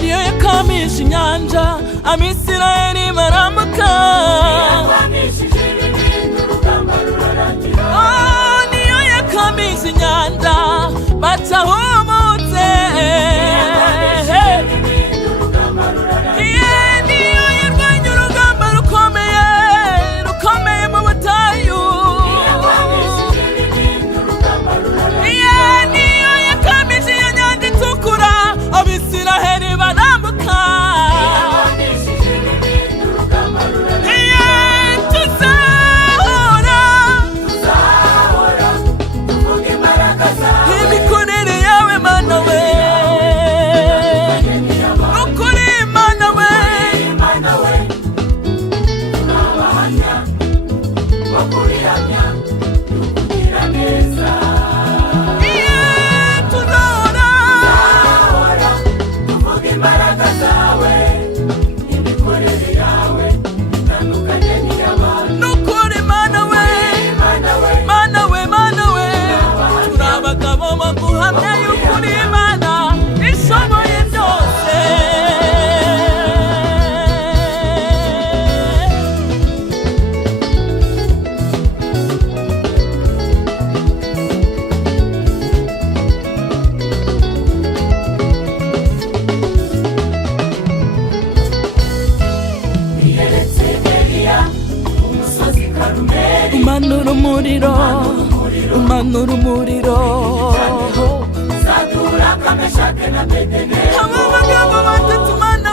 niyo yakamisha inyanja Abisirayeli baramuka niyo yakamisha inyanja batahumutse niyo yarwanya urugamba rukomeye mu butayu niyo yakamisha iyo nyanja itukura Abisirayeli barambuka imikorere yawe Mana we ukuri Mana we nukuri Mana we Mana we Mana we turabagabo baguhamya y'ukuri Mana ishoboye byose umanura umuriro umanura umuriro Saduraka Meshake na Abednego aba bagabo batatu Mana